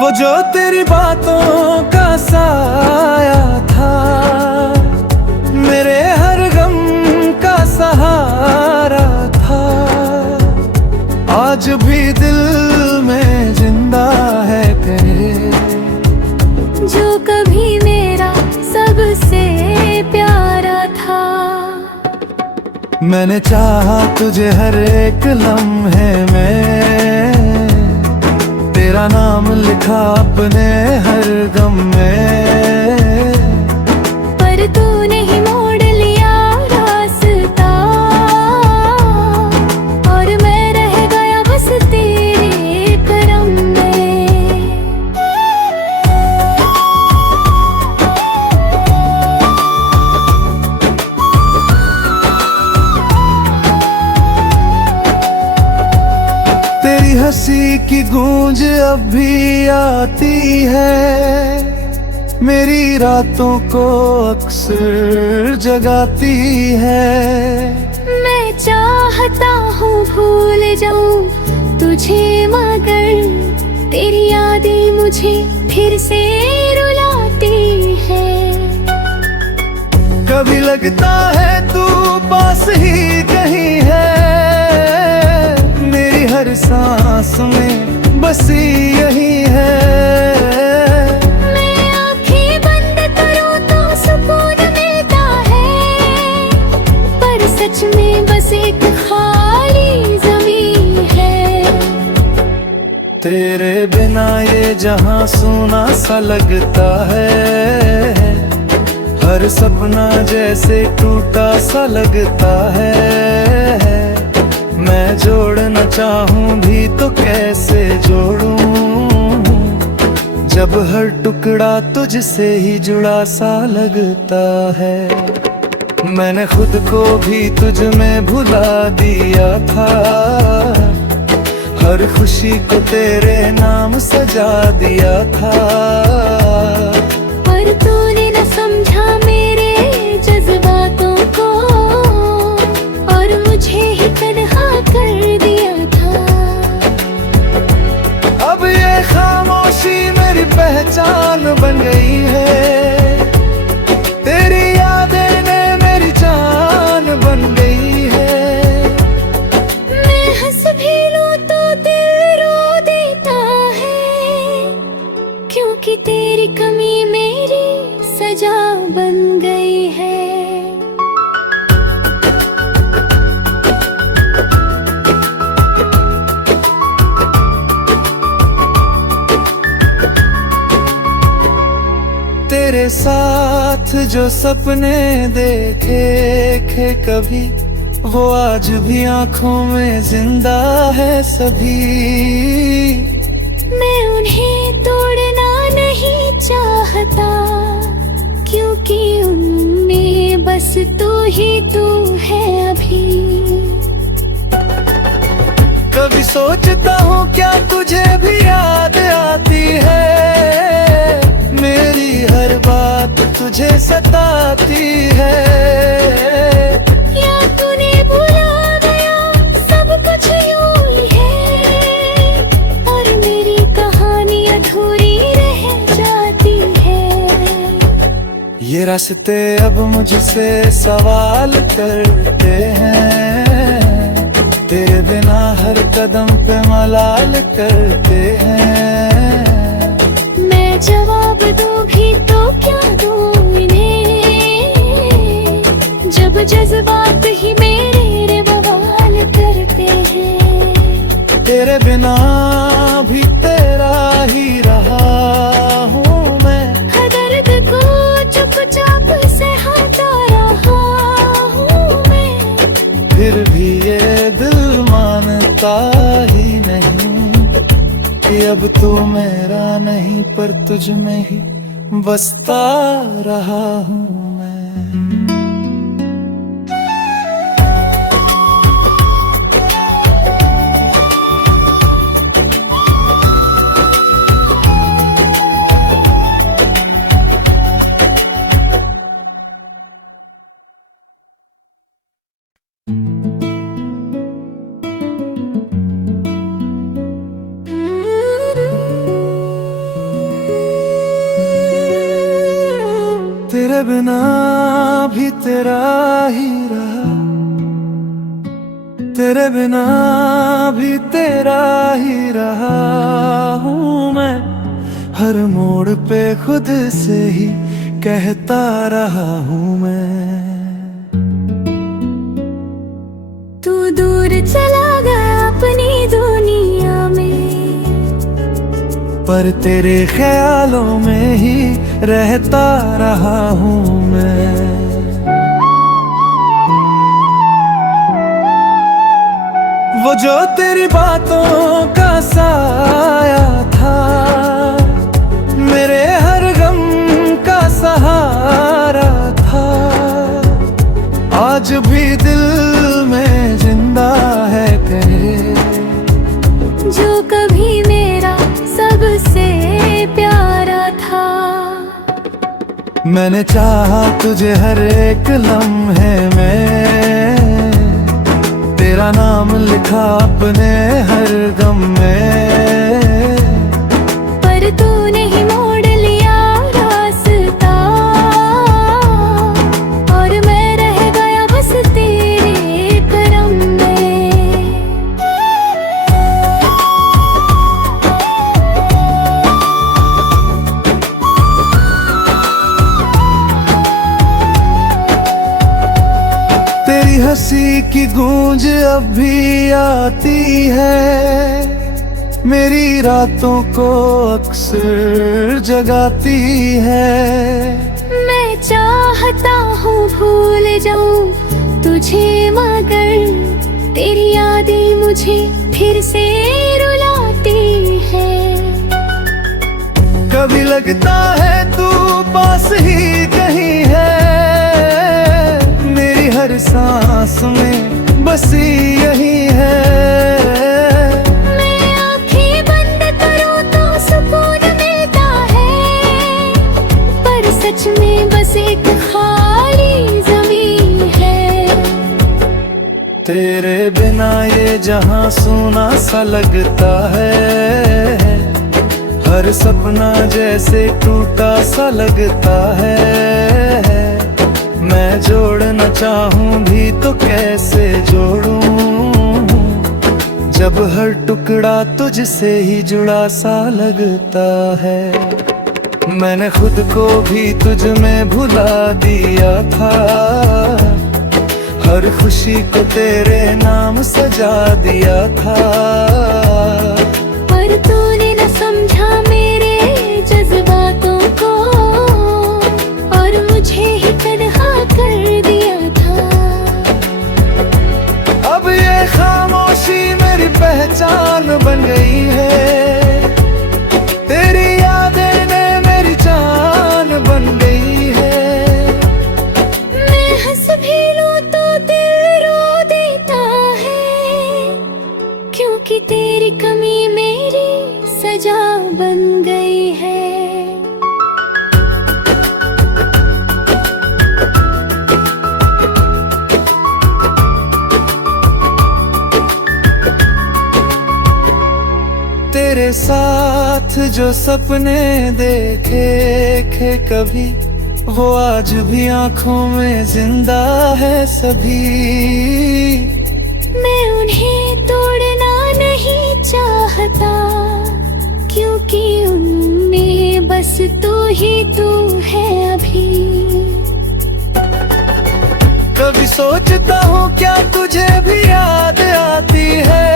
वो जो तेरी बातों का साया था, मेरे हर गम का सहारा था, आज भी दिल में जिंदा है तेरे। जो कभी मेरा सबसे प्यारा था। मैंने चाहा तुझे हर एक लम्हे में, तेरा नाम लिखा अपने हर गम में। पर तूने ही मोड़ लिया रास्ता, और मैं रह गया बस तेरे करम में। तेरी हंसी की गूंज अब भी आती है, मेरी रातों को अक्सर जगाती है। मैं चाहता हूँ भूल जाऊं तुझे, मगर तेरी यादें मुझे फिर से रुलाती है। कभी लगता है तू पास ही कहीं है, मेरी हर सांस में बसी यही है। मैं आंखें बंद करूं तो सुकून मिलता है, पर सच में बस एक खाली ज़मीन है। तेरे बिना ये जहां सूना सा लगता है, हर सपना जैसे टूटा सा लगता है। मैं जोड़ना चाहूं भी तो कैसे जोड़ूं, जब हर टुकड़ा तुझसे ही जुड़ा सा लगता है। मैंने खुद को भी तुझ में भुला दिया था, हर खुशी को तेरे नाम सजा दिया था। पर तूने न समझा मेरे जज्बातों को, और मुझे ही तन्हा कर दिया था। अब ये खामोशी मेरी पहचान बन गई है, तेरी यादें ने मेरी जान बन गई है। मैं हंस भी लूं तो दिल रो देता है, क्योंकि तेरी कमी मेरी सजा बन गई है। तेरे साथ जो सपने देखे थे कभी, वो आज भी आंखों में जिंदा है सभी। मैं उन्हें तोड़ना नहीं चाहता, क्योंकि उनमें बस तू ही तू है अभी। कभी सोचता हूँ क्या तुझे भी याद आती है, मेरी हर बात तुझे सताती है। या तूने भुला गया सब कुछ यूं ही है, और मेरी कहानी अधूरी रह जाती है। ये रास्ते अब मुझसे सवाल करते हैं, तेरे बिना हर कदम पे मलाल करते हैं। मैं जवाब दूं भी तो क्या दूं इन्हें, जब जज्बात ही मेरे रे बवाल करते हैं। तेरे बिना भी तेरा ही रहा हूँ मैं, हर दर्द को चुपचाप से हटा रहा हूँ मैं। फिर भी ये दिल मानता ही नहीं कि अब तू मेरा नहीं, पर तुझ में ही बसता रहा हूँ मैं। तेरे बिना भी तेरा ही रहा, तेरे बिना भी तेरा ही रहा हूँ मैं। हर मोड़ पे खुद से ही कहता रहा हूँ मैं। तू दूर चला गया अपनी दुनिया में, पर तेरे ख्यालों में ही रहता रहा हूँ मैं। वो जो तेरी बातों का साया था, मेरे हर गम का सहारा था, आज भी दिल में जिंदा है तेरे। जो कभी मेरा सबसे प्यारा था। मैंने चाहा तुझे हर एक लम्हे में, तेरा नाम लिखा अपने हर गम में। पर तूने ही मोड़ लिया रास्ता, और मैं रह गया बस तेरे करम में। तेरी हंसी की गूंज अब भी आती है, मेरी रातों को अक्सर जगाती है। मैं चाहता हूँ भूल जाऊं तुझे, मगर तेरी यादें मुझे फिर से रुलाती है। कभी लगता है तू पास ही कहीं है, मेरी हर सांस में बसी यही है। मैं आँखें बंद करूं तो सुकून मिलता है, पर सच में बस एक खाली ज़मीन है। तेरे बिना ये जहां सूना सा लगता है, हर सपना जैसे टूटा सा लगता है। मैं जोड़ना चाहूं भी तो कैसे जोड़ूं, जब हर टुकड़ा तुझसे ही जुड़ा सा लगता है। मैंने खुद को भी तुझ में भुला दिया था, हर खुशी को तेरे नाम सजा दिया था। पर तूने न समझा मेरे जज्बातों को, और मुझे ही तन्हा कर दिया था। अब ये खामोशी मेरी पहचान बन गई है, तेरी यादें ने मेरी जान बन गई है। मैं हंस भी लूं तो दिल रो देता है, क्योंकि तेरी कमी मेरी सजा बन गई है। तेरे साथ जो सपने देखे थे कभी, वो आज भी आंखों में जिंदा है सभी। मैं उन्हें तोड़ना नहीं चाहता, क्योंकि उनमें बस तू ही तू है अभी। कभी सोचता हूँ क्या तुझे भी याद आती है,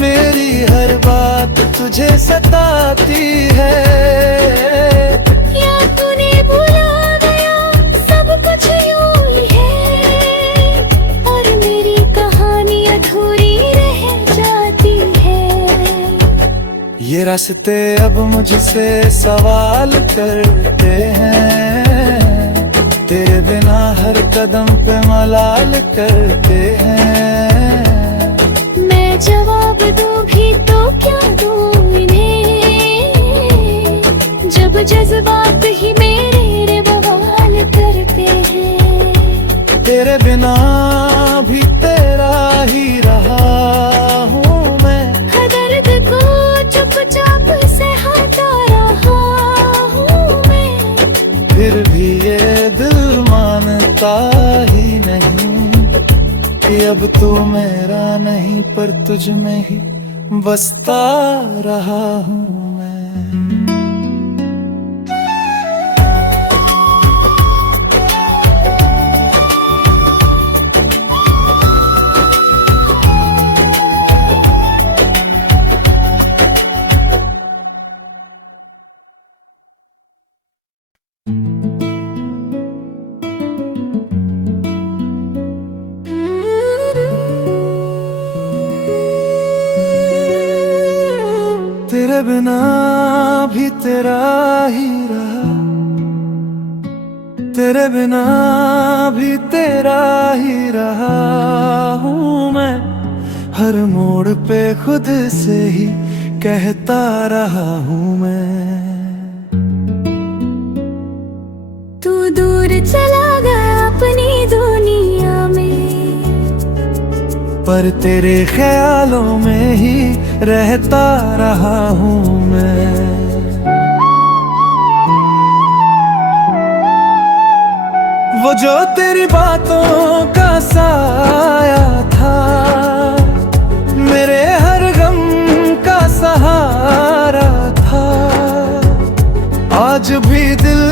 मेरी हर बात तुझे सताती है। या तूने भुला गया सब कुछ यूं ही है, और मेरी कहानी अधूरी रह जाती है। ये रास्ते अब मुझसे सवाल करते हैं, तेरे बिना हर कदम पे मलाल करते हैं। मैं जवाब दूं भी तो क्या दूं इन्हें, जब जज्बात ही मेरे बवाल करते हैं। तेरे बिना भी तेरा ही रहा हूँ मैं, हर दर्द को चुपचाप सहता रहा हूँ मैं। फिर भी मानता ही नहीं कि अब तू मेरा नहीं पर तुझ में ही बसता रहा हूँ मैं। तेरे बिना भी तेरा ही रहा, तेरे बिना भी तेरा ही रहा हूँ मैं। हर मोड़ पे खुद से ही कहता रहा हूँ मैं। तू दूर चला गया अपनी दुनिया में, पर तेरे ख्यालों में ही रहता रहा हूँ मैं। वो जो तेरी बातों का साया था, मेरे हर गम का सहारा था, आज भी दिल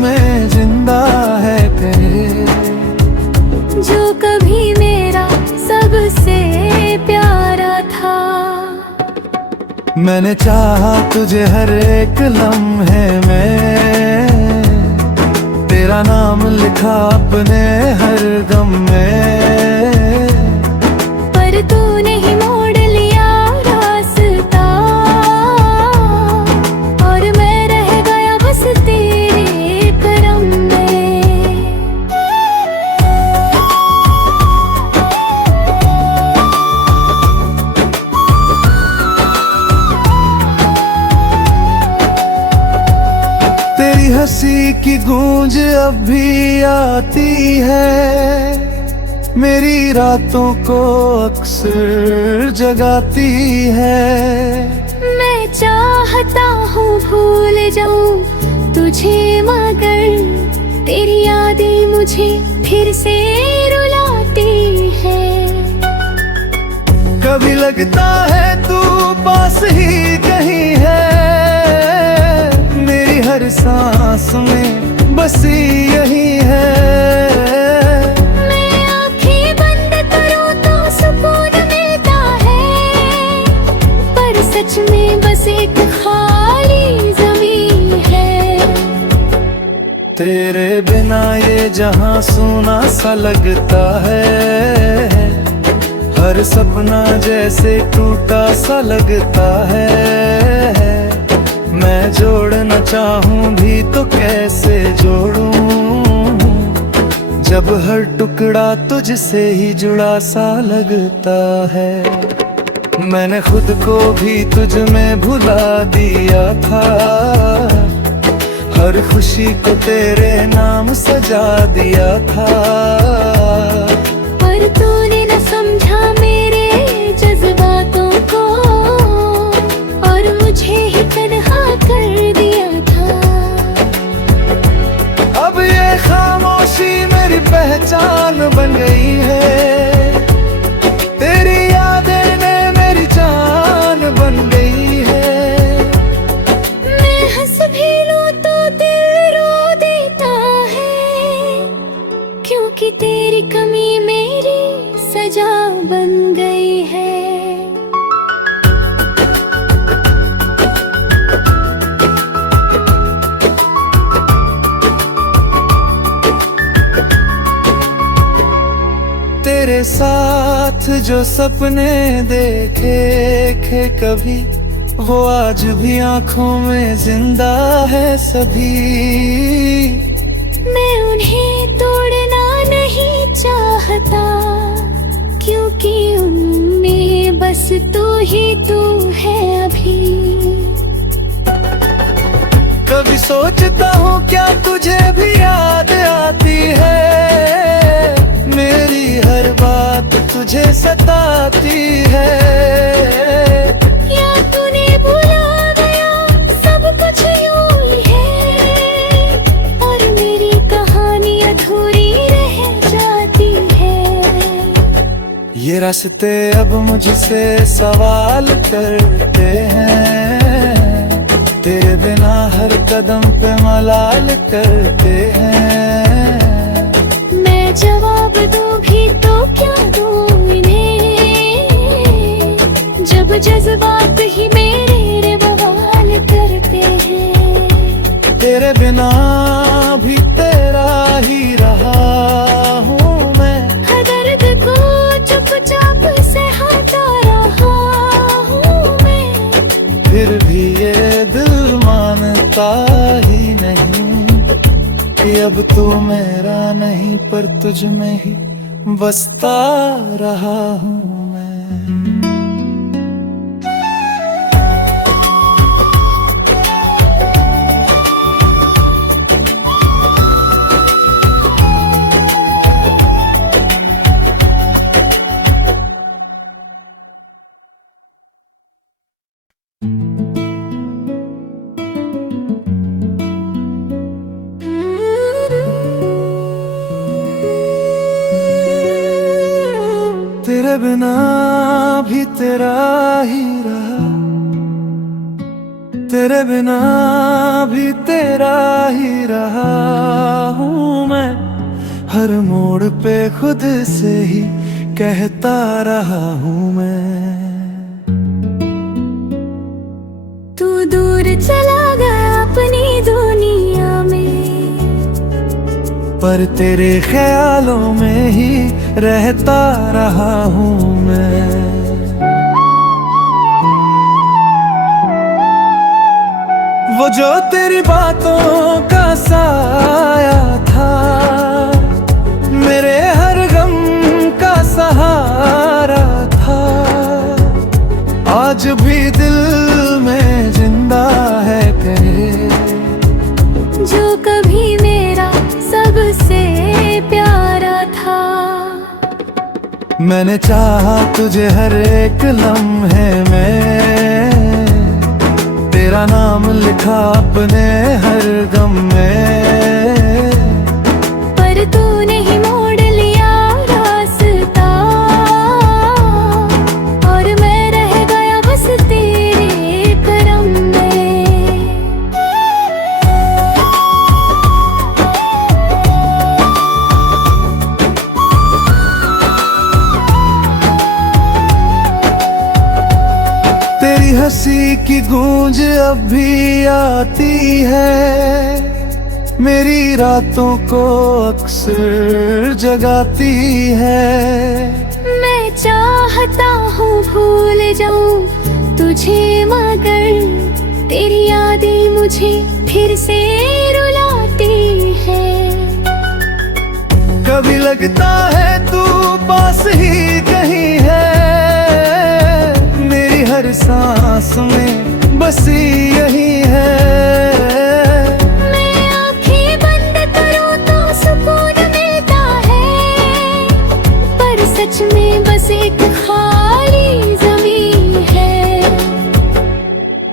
में जिंदा है तेरे। जो कभी मेरा सबसे प्यारा था। मैंने चाहा तुझे हर एक लम्हे में, तेरा नाम लिखा अपने हर गम में। पर तूने ही मोड़ लिया रास्ता, और मैं रह गया बस तेरे करम में। तेरी हंसी की गूंज अब भी आती है, मेरी रातों को अक्सर जगाती है। मैं चाहता हूँ भूल जाऊं तुझे, मगर तेरी यादें मुझे फिर से रुलाती है। कभी लगता है तू पास ही कहीं है, मेरी हर सांस में बसी यही है। मैं आँखें बंद करूं तो सुकून मिलता है, पर सच में बस एक खाली ज़मीन है। तेरे बिना ये जहां सूना सा लगता है, हर सपना जैसे टूटा सा लगता है। मैं जोड़ना चाहूं भी तो कैसे जोड़ूं, जब हर टुकड़ा तुझसे ही जुड़ा सा लगता है। मैंने खुद को भी तुझ में भुला दिया था, हर खुशी को तेरे नाम सजा दिया था। पर तूने न समझा मेरे जज्बातों को, और मुझे ही तन्हा कर दिया था। अब ये खामोशी मेरी पहचान बन गई है, तेरी यादें ने मेरी जान बन गई है। मैं हंस भी लूं तो दिल रो देता है, क्योंकि तेरी कमी मेरी सजा बन गई है। तेरे साथ जो सपने देखे थे कभी, वो आज भी आंखों में जिंदा है सभी। मैं उन्हें तोड़ना नहीं चाहता, क्योंकि उनमें बस तू है अभी। कभी सोचता हूँ क्या तुझे भी याद आती है, मेरी हर बात तुझे सताती है। या तूने भुला गया सब कुछ यूं ही है, और मेरी कहानी अधूरी रह रास्ते अब मुझसे सवाल करते हैं, तेरे बिना हर कदम पे मलाल करते हैं। मैं जवाब दूं भी तो क्या दूं इन्हें, जब जज्बात ही मेरे बवाल करते हैं। तेरे बिना भी तेरा ही रहा हूँ मैं, हर दर्द को चुपचाप से हटा रहा हूँ मैं। फिर भी ये दिल मानता ही नहीं कि अब तू मेरा नहीं पर तुझ में ही बसता रहा हूँ मैं। तेरे बिना भी तेरा ही रहा, तेरे बिना भी तेरा ही रहा हूँ मैं। हर मोड़ पे खुद से ही कहता रहा हूँ मैं। तू दूर चला गया अपनी दुनिया में, पर तेरे ख्यालों में ही रहता रहा हूँ मैं। वो जो तेरी बातों का साया था, मेरे हर गम का सहारा था, आज भी दिल में जिंदा है कहे। जो कभी मेरा सबसे प्यारा था। मैंने चाहा तुझे हर एक लम्हे में, तेरा नाम लिखा अपने हर गम में। पर तूने ही मोड़ लिया रास्ता, और मैं रह गया बस तेरे करम में। तेरी हंसी की गूंज अब भी आती है, मेरी रातों को अक्सर जगाती है। मैं चाहता हूँ भूल जाऊं तुझे, मगर तेरी यादें मुझे फिर से रुलाती है। कभी लगता है तू पास ही कहीं है, मेरी हर सांस में बसी यही है। मैं आँखें बंद करूं तो सुकून मिलता है, पर सच में बस एक खाली ज़मीन है।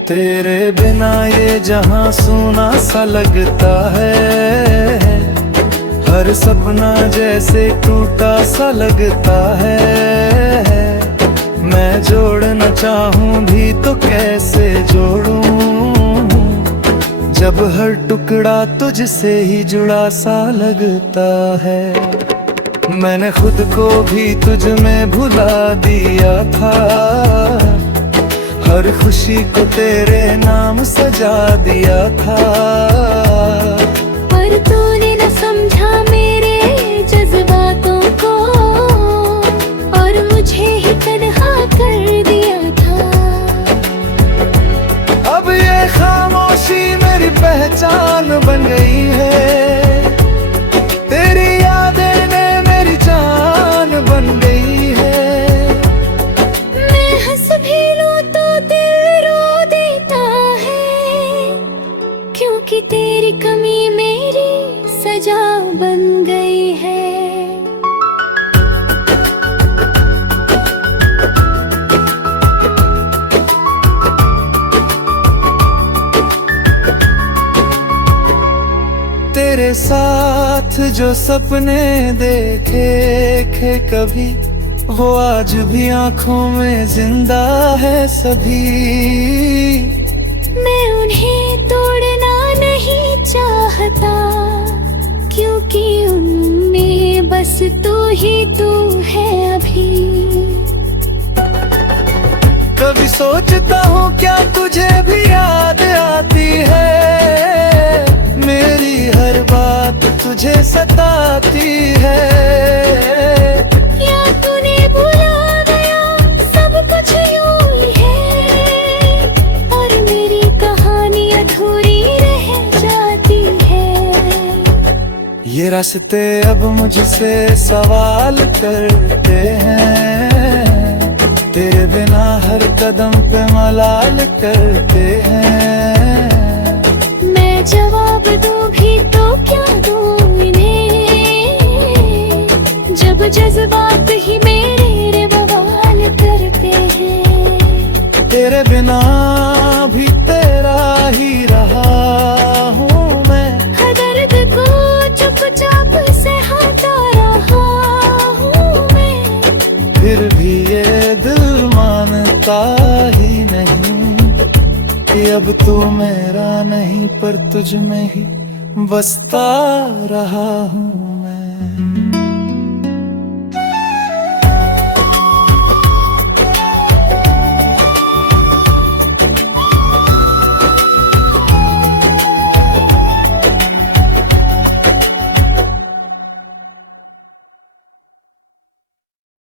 तेरे बिना ये जहां सूना सा लगता है, हर सपना जैसे टूटा सा लगता है। मैं जोड़ना चाहूं भी तो कैसे जोड़ूं, जब हर टुकड़ा तुझसे ही जुड़ा सा लगता है। मैंने खुद को भी तुझ में भुला दिया था, हर खुशी को तेरे नाम सजा दिया था। पर तूने न समझा मेरे जज्बातों को, और मुझे ही तन्हा कर दिया था। अब ये खामोशी मेरी पहचान बन गई है, तेरी यादें ने मेरी जान बन गई है। मैं हंस भी लूं तो दिल रो देता है, क्योंकि तेरी कमी मेरी सजा बन गई है। तेरे साथ जो सपने देखे थे कभी, वो आज भी आंखों में जिंदा है सभी। मैं उन्हें तोड़ना नहीं चाहता, क्योंकि उनमें बस तू ही तू है अभी। कभी सोचता हूँ क्या तुझे भी याद आती है, मेरी हर बात तुझे सताती है। या तूने भुला गया सब कुछ यूं ही है, और मेरी कहानी अधूरी रह जाती है। ये रास्ते अब मुझसे सवाल करते हैं, तेरे बिना हर कदम पे मलाल करते हैं। मैं जवाब दूं भी तो क्या दूं इन्हें, जब जज्बात ही मेरे रे बवाल करते हैं। तेरे बिना भी तेरा ही रहा हूँ मैं, हर दर्द को चुपचाप से हटा रहा हूँ मैं। फिर भी ये दिल मानता ही नहीं कि अब तू मेरा नहीं पर तुझ में ही बसता रहा हूँ।